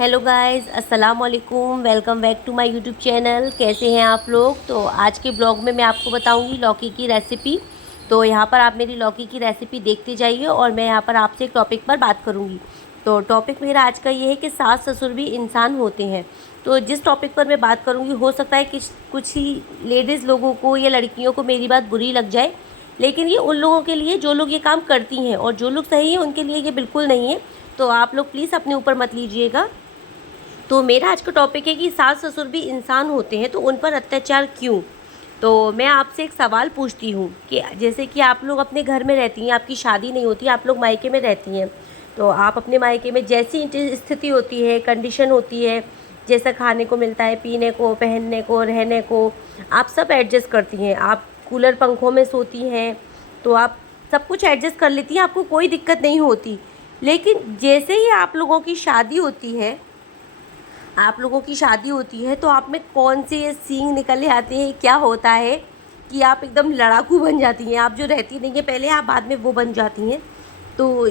Hello guys, अस्सलाम वालेकुम। Welcome back to my YouTube channel. कैसे हैं आप लोग? तो आज के ब्लॉग में मैं आपको बताऊंगी लौकी की रेसिपी। तो यहाँ पर आप मेरी लौकी की रेसिपी देखते जाइए और मैं यहाँ पर आपसे एक टॉपिक पर बात करूँगी। तो टॉपिक मेरा आज का ये है कि सास ससुर भी इंसान होते हैं। तो जिस टॉपिक पर मैं बात करूँगी, हो सकता है कि कुछ ही लेडीज़ लोगों को या लड़कियों को मेरी बात बुरी लग जाए, लेकिन ये उन लोगों के लिए जो लोग ये काम करती हैं, और जो लोग सही हैं उनके लिए ये बिल्कुल नहीं है। तो आप लोग प्लीज़ अपने ऊपर मत लीजिएगा। तो मेरा आज का टॉपिक है कि सास ससुर भी इंसान होते हैं, तो उन पर अत्याचार क्यों। तो मैं आपसे एक सवाल पूछती हूँ कि जैसे कि आप लोग अपने घर में रहती हैं, आपकी शादी नहीं होती, आप लोग मायके में रहती हैं। तो आप अपने मायके में जैसी स्थिति होती है, कंडीशन होती है, जैसा खाने को मिलता है, पीने को, पहनने को, रहने को, आप सब एडजस्ट करती हैं। आप कूलर पंखों में सोती हैं, तो आप सब कुछ एडजस्ट कर लेती हैं, आपको कोई दिक्कत नहीं होती। लेकिन जैसे ही आप लोगों की शादी होती है, तो आप में कौन से ये सींग निकले आते हैं, क्या होता है कि आप एकदम लड़ाकू बन जाती हैं। आप जो रहती नहीं है पहले, आप बाद में वो बन जाती हैं। तो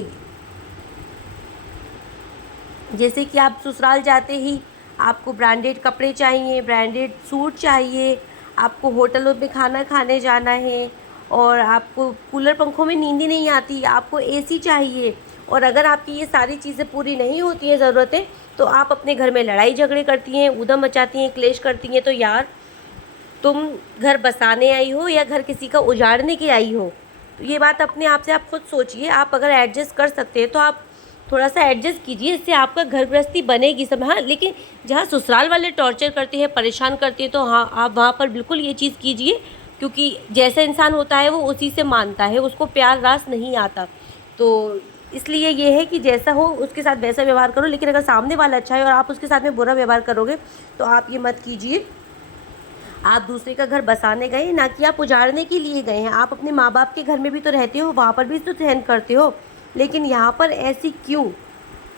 जैसे कि आप ससुराल जाते ही आपको ब्रांडेड कपड़े चाहिए, ब्रांडेड सूट चाहिए, आपको होटलों में खाना खाने जाना है, और आपको कूलर पंखों में नींद ही नहीं आती, आपको एसी चाहिए। और अगर आपकी ये सारी चीज़ें पूरी नहीं होती हैं, ज़रूरतें, तो आप अपने घर में लड़ाई झगड़े करती हैं, ऊधम मचाती हैं, क्लेश करती हैं। तो यार, तुम घर बसाने आई हो या घर किसी का उजाड़ने के आई हो? तो ये बात अपने आप से आप खुद सोचिए। आप अगर एडजस्ट कर सकते हैं तो आप थोड़ा सा एडजस्ट कीजिए, इससे आपका घर गृहस्थी बनेगी सब। हाँ, लेकिन जहाँ ससुराल वाले टॉर्चर करते हैं, परेशान करते हैं, तो हाँ, आप वहाँ पर बिल्कुल ये चीज़ कीजिए, क्योंकि जैसा इंसान होता है वो उसी से मानता है, उसको प्यार रास नहीं आता। तो इसलिए ये है कि जैसा हो उसके साथ वैसा व्यवहार करो। लेकिन अगर सामने वाला अच्छा है और आप उसके साथ में बुरा व्यवहार करोगे, तो आप ये मत कीजिए। आप दूसरे का घर बसाने गए, ना कि आप उजाड़ने के लिए गए हैं। आप अपने माँ बाप के घर में भी तो रहते हो, वहाँ पर भी तो सहन करते हो। लेकिन यहाँ पर ऐसी क्यों?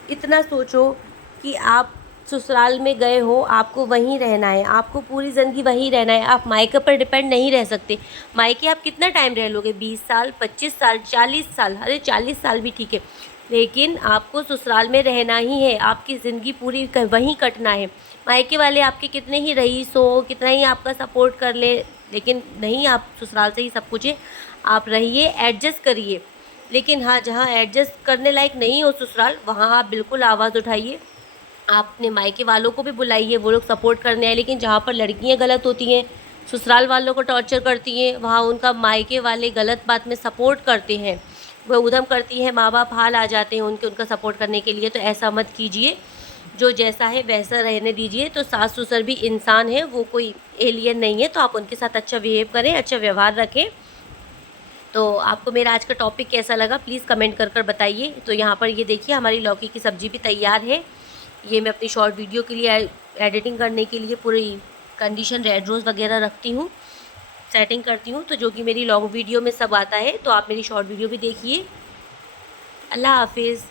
इतना सोचो कि आप ससुराल में गए हो, आपको वहीं रहना है, आपको पूरी ज़िंदगी वहीं रहना है। आप मायके पर डिपेंड नहीं रह सकते। मायके आप कितना टाइम रह लोगे? 20 साल, 25 साल, 40 साल? अरे 40 साल भी ठीक है, लेकिन आपको ससुराल में रहना ही है। आपकी ज़िंदगी पूरी वहीं कटना है। मायके वाले आपके कितने ही रईस हो, कितना ही आपका सपोर्ट कर ले, लेकिन नहीं, आप ससुराल से ही सब कुछ है। आप रहिए, एडजस्ट करिए। लेकिन हाँ, जहाँ एडजस्ट करने लायक नहीं हो ससुराल, वहाँ आप बिल्कुल आवाज़ उठाइए। आप अपने मायके वालों को भी बुलाइए, वो लोग सपोर्ट करने आए। लेकिन जहाँ पर लड़कियाँ गलत होती हैं, ससुराल वालों को टॉर्चर करती हैं, वहाँ उनका मायके वाले गलत बात में सपोर्ट करते हैं, वह उधम करती हैं, माँ बाप हाल आ जाते हैं उनका सपोर्ट करने के लिए। तो ऐसा मत कीजिए। जो जैसा है वैसा रहने दीजिए। तो सास ससुर भी इंसान है, वो कोई एलियन नहीं है। तो आप उनके साथ अच्छा बिहेव करें, अच्छा व्यवहार रखें। तो आपको मेरा आज का टॉपिक कैसा लगा, प्लीज़ कमेंट कर बताइए। तो यहाँ पर ये देखिए, हमारी लौकी की सब्ज़ी भी तैयार है। ये मैं अपनी शॉर्ट वीडियो के लिए एडिटिंग करने के लिए पूरी कंडीशन, रेड रोज़ वगैरह रखती हूँ, सेटिंग करती हूँ, तो जो कि मेरी लॉन्ग वीडियो में सब आता है। तो आप मेरी शॉर्ट वीडियो भी देखिए। अल्लाह हाफिज़।